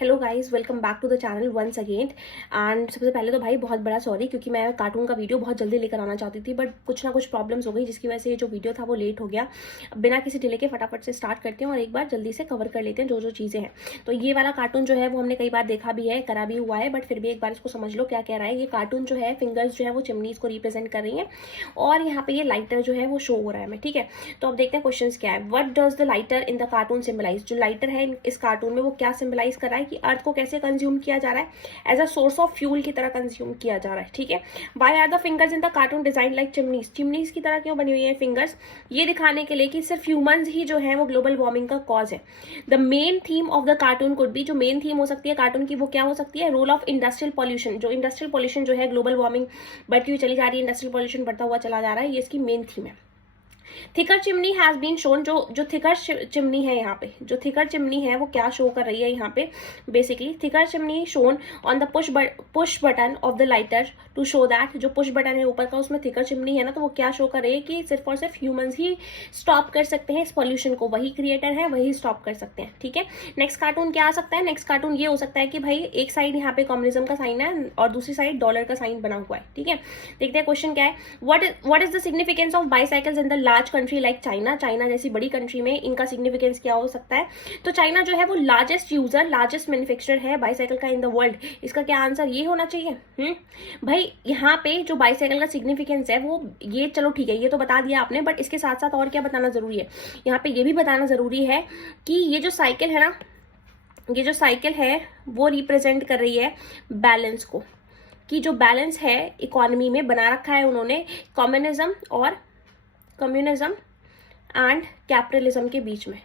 Hello guys, welcome back to the channel once again. And सबसे पहले तो भाई बहुत बड़ा सॉरी, क्योंकि मैं कार्टून का वीडियो बहुत जल्दी लेकर आना चाहती थी, बट कुछ ना कुछ प्रॉब्लम्स हो गई जिसकी वजह से ये जो वीडियो था वो लेट हो गया। बिना किसी डिले के फटाफट से स्टार्ट करते हैं और एक बार जल्दी से कवर कर लेते हैं जो जो चीज़ें हैं। तो ये वाला कार्टून जो है वो हमने कई बार देखा भी है, करा भी हुआ है, बट फिर भी एक बार इसको समझ लो क्या कह रहा है। ये कार्टून जो है, फिंगर्स जो है वो चिमनीज को रिप्रेजेंट कर रही है और यहाँ पे ये लाइटर जो है वो शो हो रहा है हमें। ठीक है, तो अब देखते हैं क्वेश्चन क्या है। What does the lighter in the cartoon symbolize? जो लाइटर है इस कार्टून में वो क्या सिंबलाइज कर रहा है कि अर्थ को कैसे कंज्यूम किया जा रहा है, as a source of fuel की तरह कंज्यूम किया जा रहा है। ठीक है, why are the fingers in the cartoon design like chimneys? Chimneys की तरह क्यों बनी हुई है फिंगर्स? ये दिखाने के लिए कि सिर्फ ह्यूमंस ही जो है वो ग्लोबल वार्मिंग का कॉज है। The main theme of the cartoon could be, जो मेन थीम हो सकती है कार्टून की वो क्या हो सकती है? Role of industrial pollution. जो इंडस्ट्रियल पॉल्यूशन जो है, ग्लोबल वार्मिंग बढ़ती हुई चली जा रही है, इंडस्ट्रियल पॉल्यूशन बढ़ता हुआ चला जा रहा है, ये इसकी मेन थीम है। Thicker chimney has been shown, जो थिकर चिमनी है यहाँ पे, जो थिकर चिमनी है वो क्या शो कर रही है यहाँ पे? Basically thicker chimney shown on the push button of the lighter to show that, जो पुश बटन है ऊपर का उसमें थिकर चिमनी है ना, तो वो क्या शो कर रही है कि सिर्फ और सिर्फ ह्यूमंस ही स्टॉप कर सकते हैं इस पॉल्यूशन को, वही क्रिएटर है वही स्टॉप कर सकते हैं। ठीक है, नेक्स्ट कार्टून क्या आ सकता है? नेक्स्ट कार्टून ये हो सकता है कि भाई एक साइड यहाँ पे कम्युनिज्म का साइन है और दूसरी साइड डॉलर का साइन बना हुआ है। ठीक है, देखते हैं क्वेश्चन क्या है। What is the significance of bicycles in the large country like China? China जैसी बड़ी कंट्री में इनका सिग्निफिकेंस क्या हो सकता है? तो चाइना जो है वो लार्जेस्ट यूजर, लार्जेस्ट मैन्युफैक्चरर है बाइसाइकिल का इन द वर्ल्ड। इसका क्या आंसर ये होना चाहिए? भाई यहाँ पे जो बाइसाइकिल का सिग्निफिकेंस है वो, ये चलो ठीक है, ये तो बता दिया आपने, बट इसके साथ साथ और क्या बताना जरूरी है? यहाँ पे ये भी बताना जरूरी है कि ये जो साइकिल है ना, ये जो साइकिल है वो रिप्रेजेंट कर रही है बैलेंस को, कि जो बैलेंस है इकोनॉमी में बना रखा है उन्होंने कम्युनिज्म एंड कैपिटलिज्म के बीच में।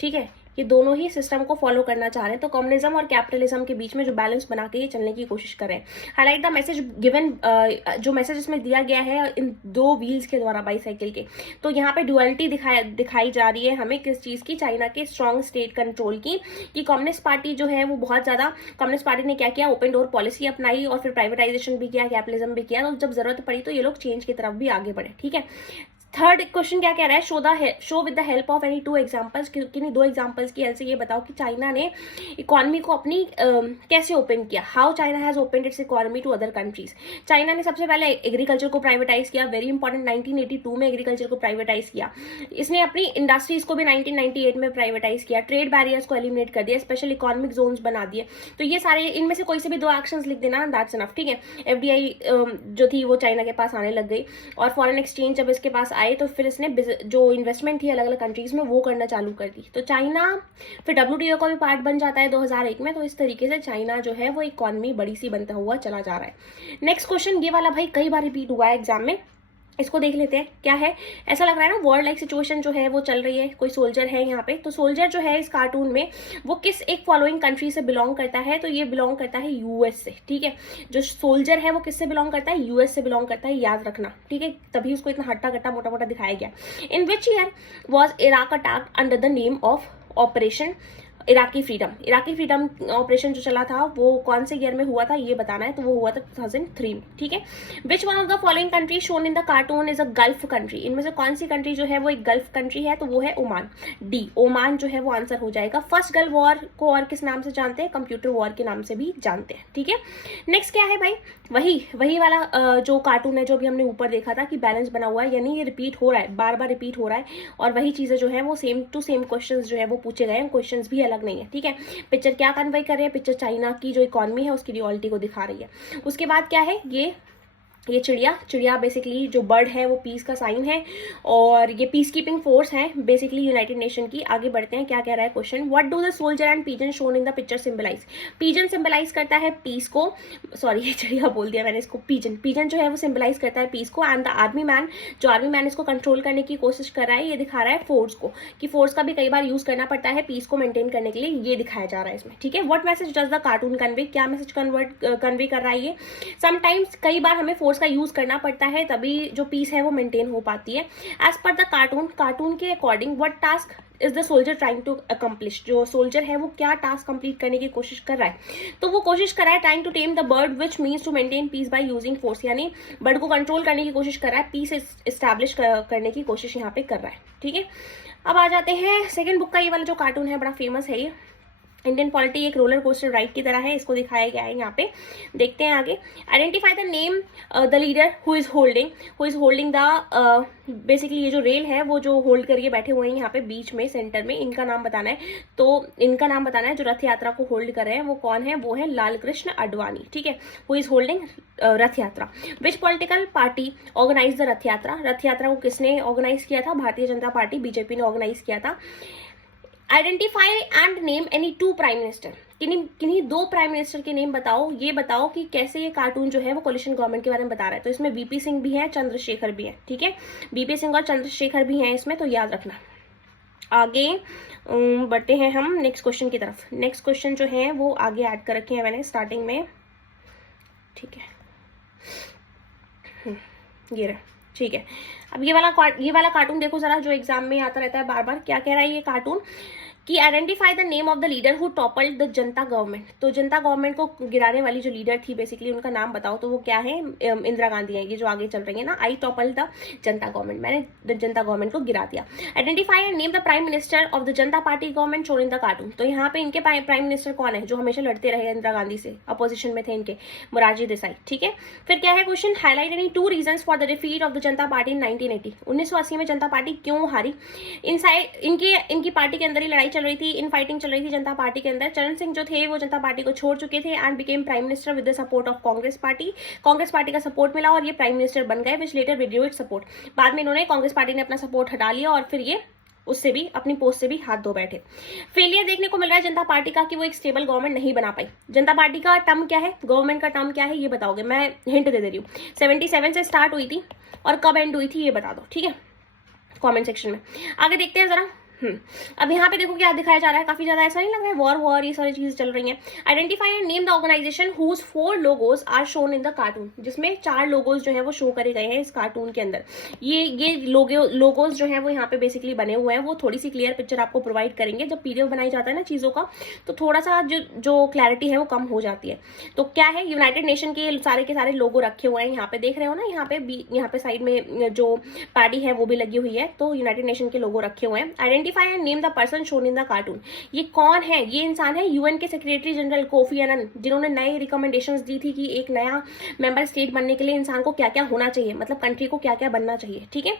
ठीक है, ये दोनों ही सिस्टम को फॉलो करना चाह रहे हैं, तो कम्युनिज्म और कैपिटलिज्म के बीच में जो बैलेंस बना के ये चलने की कोशिश कर रहे हैं। हाईलाइट द मैसेज गिवन, जो मैसेज इसमें दिया गया है इन दो व्हील्स के द्वारा बाईसाइकिल के, तो यहाँ पे डुअलिटी दिखाई जा रही है हमें किस चीज की? चाइना के स्ट्रॉन्ग स्टेट कंट्रोल की, कि कम्युनिस्ट पार्टी जो है वो बहुत ज्यादा, कम्युनिस्ट पार्टी ने क्या किया? ओपन डोर पॉलिसी अपनाई और फिर प्राइवेटाइजेशन भी किया, कैपिटलिज्म भी किया, तो जब जरूरत पड़ी तो ये लोग चेंज की तरफ भी आगे बढ़े। ठीक है, थर्ड क्वेश्चन क्या कह रहा है? Show with the help of any two examples, किन्हीं दो एग्जांपल्स की हेल्प से ये बताओ कि चाइना ने इकोनॉमी को अपनी कैसे ओपन किया। How China has opened its economy to other countries? China ने सबसे पहले एग्रीकल्चर को प्राइवेटाइज किया, वेरी इंपॉर्टेंट, 1982 में एग्रीकल्चर को प्राइवेटाइज किया। इसने अपनी इंडस्ट्रीज को भी 1998 में प्राइवेटाइज किया, ट्रेड बैरियर्स को एलिमिनेट कर दिया, स्पेशल इकोनॉमिक जोन्स बना दिए। तो ये सारे, इनमें से कोई से भी दो एक्शंस लिख देना, दैट्स इनफ। ठीक है, एफडीआई जो थी वो चाइना के पास आने लग गई और फॉरेन एक्सचेंज जब इसके पास आए तो फिर इसने जो इन्वेस्टमेंट थी अलग अलग कंट्रीज में वो करना चालू कर दी। तो चाइना फिर डब्ल्यूटीओ का भी पार्ट बन जाता है 2001 में। तो इस तरीके से चाइना जो है वो इकोनॉमी बड़ी सी बनता हुआ चला जा रहा है। नेक्स्ट क्वेश्चन, ये वाला भाई कई बार रिपीट हुआ है एग्जाम में, इसको देख लेते हैं क्या है। ऐसा लग रहा है ना वॉर लाइक सिचुएशन जो है वो चल रही है, कोई सोल्जर है यहाँ पे। तो सोल्जर जो है इस कार्टून में वो किस एक फॉलोइंग कंट्री से बिलोंग करता है? तो ये बिलोंग करता है यूएस से। ठीक है, जो सोल्जर है वो किससे बिलोंग करता है? यूएस से बिलोंग करता है, याद रखना। ठीक है, तभी उसको इतना हट्टा कट्टा मोटा मोटा दिखाया गया। In which year was Iraq attack under the name of operation Iraqi freedom? Iraqi freedom operation जो चला था वो कौन से ईयर में हुआ था ये बताना है, तो वो हुआ था 2003 में। ठीक है, which one of the following country shown in the cartoon is a gulf country? इनमें से कौन सी कंट्री जो है वो एक गल्फ कंट्री है? तो वो है ओमान। डी, ओमान जो है वो आंसर हो जाएगा। फर्स्ट गल्फ वॉर को और किस नाम से जानते हैं? कंप्यूटर वॉर के नाम से भी जानते हैं। ठीक है, नेक्स्ट क्या है भाई? वही वाला जो कार्टून है जो भी हमने ऊपर देखा था कि बैलेंस बना हुआ है, यानी ये रिपीट हो रहा है, बार बार रिपीट हो रहा है और वही चीजें जो है वो सेम टू सेम क्वेश्चंस जो है वो पूछे गए हैं, क्वेश्चंस भी अलग नहीं है। ठीक है, पिक्चर क्या कन्वे कर रही है? पिक्चर चाइना की जो इकोनॉमी है उसकी रियलिटी को दिखा रही है। उसके बाद क्या है? ये चिड़िया बेसिकली जो बर्ड है वो पीस का साइन है और ये पीस कीपिंग फोर्स है बेसिकली यूनाइटेड नेशन की। आगे बढ़ते हैं, क्या कह रहा है question. What do the soldier and pigeon shown in the picture symbolize? Pigeon symbolize करता है पीस को, सॉरी ये चिड़िया बोल दिया मैंने इसको, पीजन जो है वो सिंबलाइज करता है पीस को। एंड द आर्मी मैन, जो आर्मी मैन इसको कंट्रोल करने की कोशिश कर रहा है, ये दिखा रहा है फोर्स को, कि फोर्स का भी कई बार यूज करना पड़ता है पीस को मेंटेन करने के लिए, ये दिखाया जा रहा है इसमें। ठीक है, what message does the cartoon convey? क्या मैसेज कन्वे कर रहा है ये? समटाइम्स, कई बार हमें फोर्स का यूज करना पड़ता है तभी जो पीस है वो मेंटेन हो पाती है। एज पर द कार्टून के according what task is the soldier trying to accomplish? जो सोल्जर है वो क्या टास्क कंप्लीट करने की कोशिश कर रहा है? तो वो कोशिश कर रहा है trying to tame the bird which means to maintain peace by using force, यानी बर्ड को कंट्रोल करने की कोशिश कर रहा है, पीस एस्टैब्लिश करने की कोशिश यहाँ पे कर रहा है। ठीक है, अब आ जाते हैं सेकेंड बुक का। ये वाला जो कार्टून है बड़ा फेमस है ये, इंडियन पॉलिटी एक रोलर कोस्टर राइड की तरह है, इसको दिखाया गया है यहाँ पे। देखते हैं आगे। Identify the name the leader who is holding the basically ये जो रेल है वो जो होल्ड करके बैठे हुए हैं यहाँ पे बीच में सेंटर में, इनका नाम बताना है। तो इनका नाम बताना है, जो रथ यात्रा को होल्ड कर रहे हैं वो कौन है, वो है लाल कृष्ण आडवाणी, ठीक है। Who is holding Rath Yatra. Which political party organize the Rath Yatra. रथ यात्रा को किसने ऑर्गेनाइज किया था, भारतीय जनता पार्टी बीजेपी ने ऑर्गेनाइज किया था। Identify and name any two prime minister. किन्हीं दो प्राइम मिनिस्टर के नेम बताओ, ये बताओ कि कैसे ये कार्टून जो है वो कोलिशन गवर्नमेंट के बारे में बता रहा है। तो इसमें वीपी सिंह भी है, चंद्रशेखर भी है, ठीक है। वीपी सिंह और चंद्रशेखर भी हैं इसमें, तो याद रखना। आगे बढ़ते हैं हम नेक्स्ट क्वेश्चन की तरफ। नेक्स्ट क्वेश्चन जो है वो आगे ऐड कर रखे हैं मैंने स्टार्टिंग में, ठीक है। ये रहा, ठीक है। अब ये वाला कार्टून देखो जरा, जो एग्जाम में आता रहता है बार बार। क्या कह रहा है ये कार्टून कि identify the name of the leader who toppled the Janata government. तो जनता गवर्नमेंट को गिराने वाली जो लीडर थी बेसिकली, उनका नाम बताओ। तो वो क्या है, इंदिरा गांधी है, ये जो आगे चल रही है ना। I toppled the Janata government, मैंने जनता गवर्नमेंट को गिरा दिया। Identify and name the prime minister of the Janata party government shown in the cartoon. तो यहाँ पे इनके प्राइम मिनिस्टर कौन है, जो हमेशा लड़ते रहे इंदिरा गांधी से, अपोजिशन में थे इनके, मोरारजी देसाई, ठीक है। फिर क्या है question, highlight any two reasons for the defeat of the Janata party इन 1980। 1980 में जनता पार्टी क्यों हारी। इनसाइड इनकी पार्टी के अंदर ही लड़ाई चल रही थी, इन फाइटिंग चल रही थी जनता पार्टी के अंदर। चरण सिंह जो थे वो जनता पार्टी को छोड़ चुके थे and became prime minister with the support of Congress party. Congress party का सपोर्ट मिला और ये प्राइम मिनिस्टर बन गए, विच लेटर विड्रू इट्स सपोर्ट। बाद में इन्होंने, कांग्रेस पार्टी ने अपना सपोर्ट हटा लिया और फिर ये उससे भी, अपनी पोस्ट से भी हाथ धो बैठे। फेलियर देखने को मिल रहा है जनता पार्टी का कि वो एक स्टेबल गवर्नमेंट नहीं बना पाई। जनता पार्टी का टर्म क्या है, गवर्नमेंट का टर्म क्या है, ये बताओगे। मैं हिंट दे रही हूँ, 77 से स्टार्ट हुई थी और कब एंड हुई थी ये बता दो, ठीक है, कमेंट सेक्शन में। आगे देखते हैं जरा। अब यहाँ पे देखो क्या दिखाया जा रहा है, काफी ज्यादा ऐसा नहीं लग रहा है वॉर ये सारी चीजें चल रही हैं। Identify and name the organization whose 4 logos are shown in the cartoon. जिसमें 4 लोगोज जो है वो शो करे गए हैं इस कार्टून के अंदर। ये लोगोज जो है वो यहाँ पे बेसिकली बने हुए हैं। वो थोड़ी सी क्लियर पिक्चर आपको प्रोवाइड करेंगे। जब पीडीएफ बनाई जाता है ना चीजों का, तो थोड़ा सा जो क्लैरिटी है वो कम हो जाती है। तो क्या है, यूनाइटेड नेशन के सारे लोगो रखे हुए हैं यहाँ पे, देख रहे हो ना। यहाँ पे साइड में जो पैडी है वो भी लगी हुई है, तो यूनाइटेड नेशन के लोगो रखे हुए हैं। Identify and name the person shown in the cartoon. ये कौन है, ये इंसान है यूएन के सेक्रेटरी जनरल कोफी अन्नान, जिन्होंने नए रिकमेंडेशंस दी थी कि एक नया मेंबर स्टेट बनने के लिए इंसान को क्या क्या होना चाहिए, मतलब कंट्री को क्या क्या बनना चाहिए, ठीक है।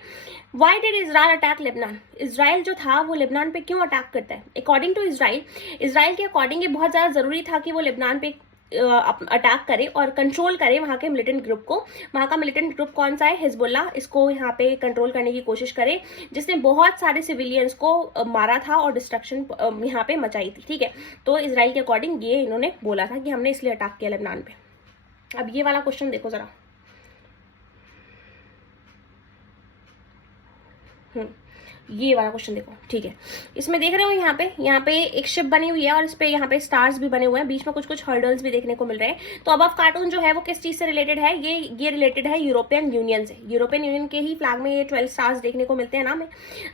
Why did Israel attack Lebanon. Israel जो था वो लेबनान पे क्यों अटैक करता है। अकॉर्डिंग टू इजराइल के अकॉर्डिंग ये बहुत ज्यादा जरूरी था कि वो लेबनान पे अटैक करे और कंट्रोल करे वहां के मिलिटेंट ग्रुप को। वहां का मिलिटेंट ग्रुप कौन सा है, हिजबुल्ला। इसको यहाँ पे कंट्रोल करने की कोशिश करे, जिसने बहुत सारे सिविलियंस को मारा था और डिस्ट्रक्शन यहाँ पे मचाई थी, ठीक है। तो इजराइल के अकॉर्डिंग ये इन्होंने बोला था कि हमने इसलिए अटैक किया लेबनान पे। अब ये वाला क्वेश्चन देखो जरा। ये वाला क्वेश्चन देखो, ठीक है। इसमें देख रहे हो यहाँ पे एक शिप बनी हुई है और इस पे यहाँ पे स्टार्स भी बने हुए हैं, बीच में कुछ हर्डल्स भी देखने को मिल रहे हैं। तो अब कार्टून जो है वो किस चीज से रिलेटेड है, ये रिलेटेड है यूरोपियन यूनियन से। यूरोपियन यूनियन के ही फ्लैग में ये 12 स्टार्स देखने को मिलते हैं ना।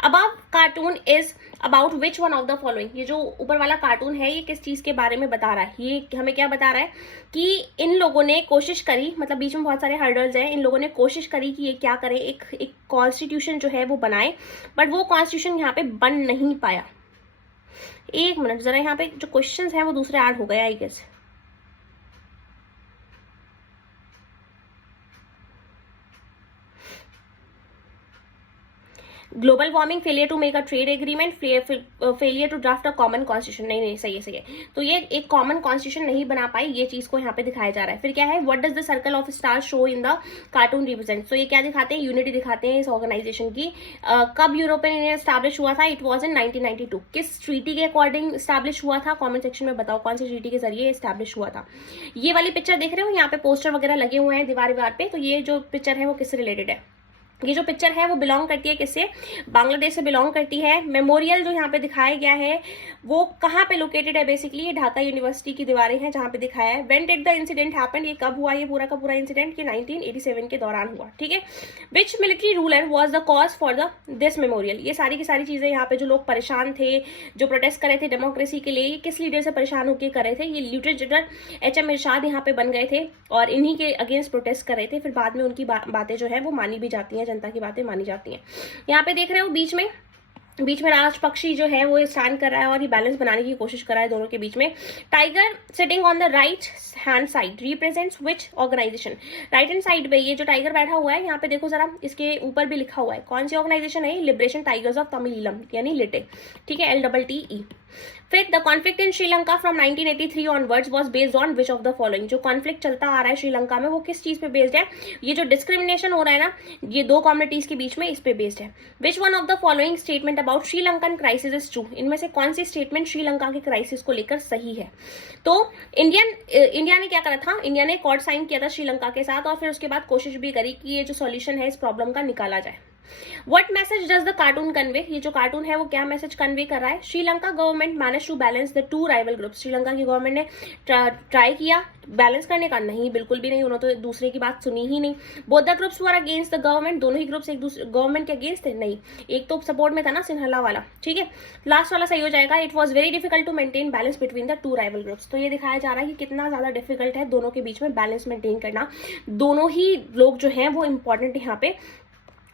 अब cartoon is about which one of the following. ये जो ऊपर वाला कार्टून है ये किस चीज के बारे में बता रहा है, ये हमें क्या बता रहा है कि इन लोगों ने कोशिश करी, मतलब बीच में बहुत सारे हर्डल्स हैं, इन लोगों ने कोशिश करी कि ये क्या करें, एक कॉन्स्टिट्यूशन जो है वो बनाए, बट वो कॉन्स्टिट्यूशन यहाँ पे बन नहीं पाया। एक मिनट जरा, यहाँ पे जो क्वेश्चंस हैं वो दूसरे ऐड हो गए I guess. Global warming, failure to make a trade agreement, failure to draft a common constitution. नहीं सही है। तो ये एक कॉमन कॉन्स्टिट्यूशन नहीं बना पाई, ये चीज को यहाँ पे दिखाया जा रहा है। फिर क्या है, what does the circle of star show in the cartoon represent. तो ये क्या दिखाते हैं, यूनिटी दिखाते हैं इस ऑर्गेनाइजेशन की। कब यूरोपियन यूनियन स्टैब्लिश हुआ था, इट वॉज इन 1992। किस ट्रीटी के अकॉर्डिंग स्टैब्लिश हुआ था, कॉमेंट सेक्शन में बताओ कौन सी ट्रीटी के जरिए स्टैब्लिश हुआ था। ये वाली पिक्चर देख रहे हो, यहाँ पे पोस्टर वगैरह लगे हुए हैं दीवार पे। तो ये जो पिक्चर है वो किससे रिलेटेड है, ये जो पिक्चर है वो बिलोंग करती है किससे, बांग्लादेश से बिलोंग करती है। मेमोरियल जो यहाँ पे दिखाया गया है वो कहाँ पे लोकेटेड है, बेसिकली ये ढाका यूनिवर्सिटी की दीवारें हैं जहाँ पे दिखाया है। When did the incident happened, ये कब हुआ, ये पूरा का पूरा इंसिडेंट, ये 1987 के दौरान हुआ, ठीक है। Which military ruler was the cause for this memorial. ये सारी की सारी चीजें यहाँ पे जो लोग परेशान थे, जो प्रोटेस्ट कर रहे थे डेमोक्रेसी के लिए, ये किस लीडर से परेशान होकर कर रहे थे, ये लेफ्टिनेंट जनरल HM इरशाद यहाँ पे बन गए थे और इन्हीं के अगेंस्ट प्रोटेस्ट कर रहे थे। फिर बाद में उनकी बातें जो है वो मानी भी जाती है, जनता की बातें मानी जाती हैं। यहाँ पे देख रहे हो बीच में बीच में राजपक्षी जो है वो स्टैंड कर रहा है और ये बैलेंस बनाने की कोशिश कर रहा है दोनों के बीच में। Tiger sitting on the right hand side represents which organization? Right hand side पे ये जो टाइगर बैठा हुआ है, यहाँ पे देखो जरा, इसके ऊपर भी लिखा हुआ है कौन सी ऑर्गेनाइजेशन है, लिबरेशन टाइगर्स ऑफ तमिलीलम यानी लिटे, ठीक है, LTTE। फिर the conflict in Sri Lanka from 1983 onwards was based on which of the following? जो कॉन्फ्लिक्ट चलता आ रहा है श्रीलंका में वो किस चीज पे बेस्ड है? ये जो डिस्क्रिमिनेशन हो रहा है ना ये दो कम्युनिटीज के बीच में, इस पे बेस्ड है। Which one of the following statement about Sri Lankan crisis is true? इनमें से कौन सी स्टेटमेंट श्रीलंका के क्राइसिस को लेकर सही है? तो इंडिया ने क्या करा था, इंडिया ने कॉर्ड साइन किया था श्रीलंका के साथ और फिर उसके बाद कोशिश भी करी कि ये जो सॉल्यूशन है इस प्रॉब्लम का निकाला जाए। What message does the cartoon convey? ये जो कार्टून है वो क्या मैसेज कन्वे कर रहा है? Sri Lanka government manage to balance the two rival groups. Sri Lanka की गवर्नमेंट ने ट्राई किया बैलेंस करने का? नहीं, बिल्कुल भी नहीं, उन्होंने तो दूसरे की बात सुनी ही नहीं। Both the groups were against the government, दोनों ही ग्रुप्स एक दूसरे गवर्नमेंट के अगेंस्ट थे? नहीं, एक तो सपोर्ट में था ना, सिन्हला वाला, ठीक है। लास्ट वाला सही हो जाएगा। It was very difficult to maintain balance between the two rival groups. तो ये दिखाया जा रहा है कि कितना ज्यादा डिफिकल्ट है दोनों के बीच में बैलेंस मेंटेन करना। दोनों ही लोग जो हैं वो इंपॉर्टेंट यहाँ पे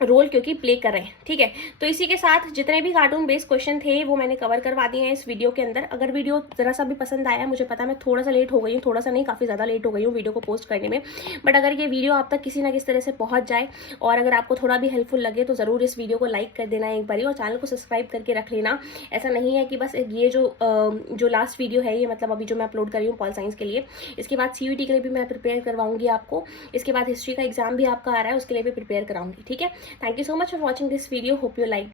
रोल क्योंकि प्ले कर रहे हैं, ठीक है। तो इसी के साथ जितने भी कार्टून बेस्ड क्वेश्चन थे वो मैंने कवर करवा दिए हैं इस वीडियो के अंदर। अगर वीडियो जरा सा भी पसंद आया, मुझे पता है मैं थोड़ा सा लेट हो गई हूँ, थोड़ा सा नहीं काफ़ी ज़्यादा लेट हो गई हूँ वीडियो को पोस्ट करने में, बट अगर ये वीडियो आप तक किसी ना किसी तरह से पहुंच जाए और अगर आपको थोड़ा भी हेल्पफुल लगे तो ज़रूर इस वीडियो को लाइक कर देना एक बारी और चैनल को सब्सक्राइब करके रख लेना। ऐसा नहीं है कि बस ये जो लास्ट वीडियो है ये मतलब अभी जो मैं अपलोड कर रही हूँ पॉल साइंस के लिए, इसके बाद CUET के लिए भी मैं प्रिपेयर करवाऊंगी आपको, इसके बाद हिस्ट्री का एग्जाम भी आपका आ रहा है उसके लिए भी प्रिपेयर कराऊंगी, ठीक है। Thank you so much for watching this video. Hope you liked.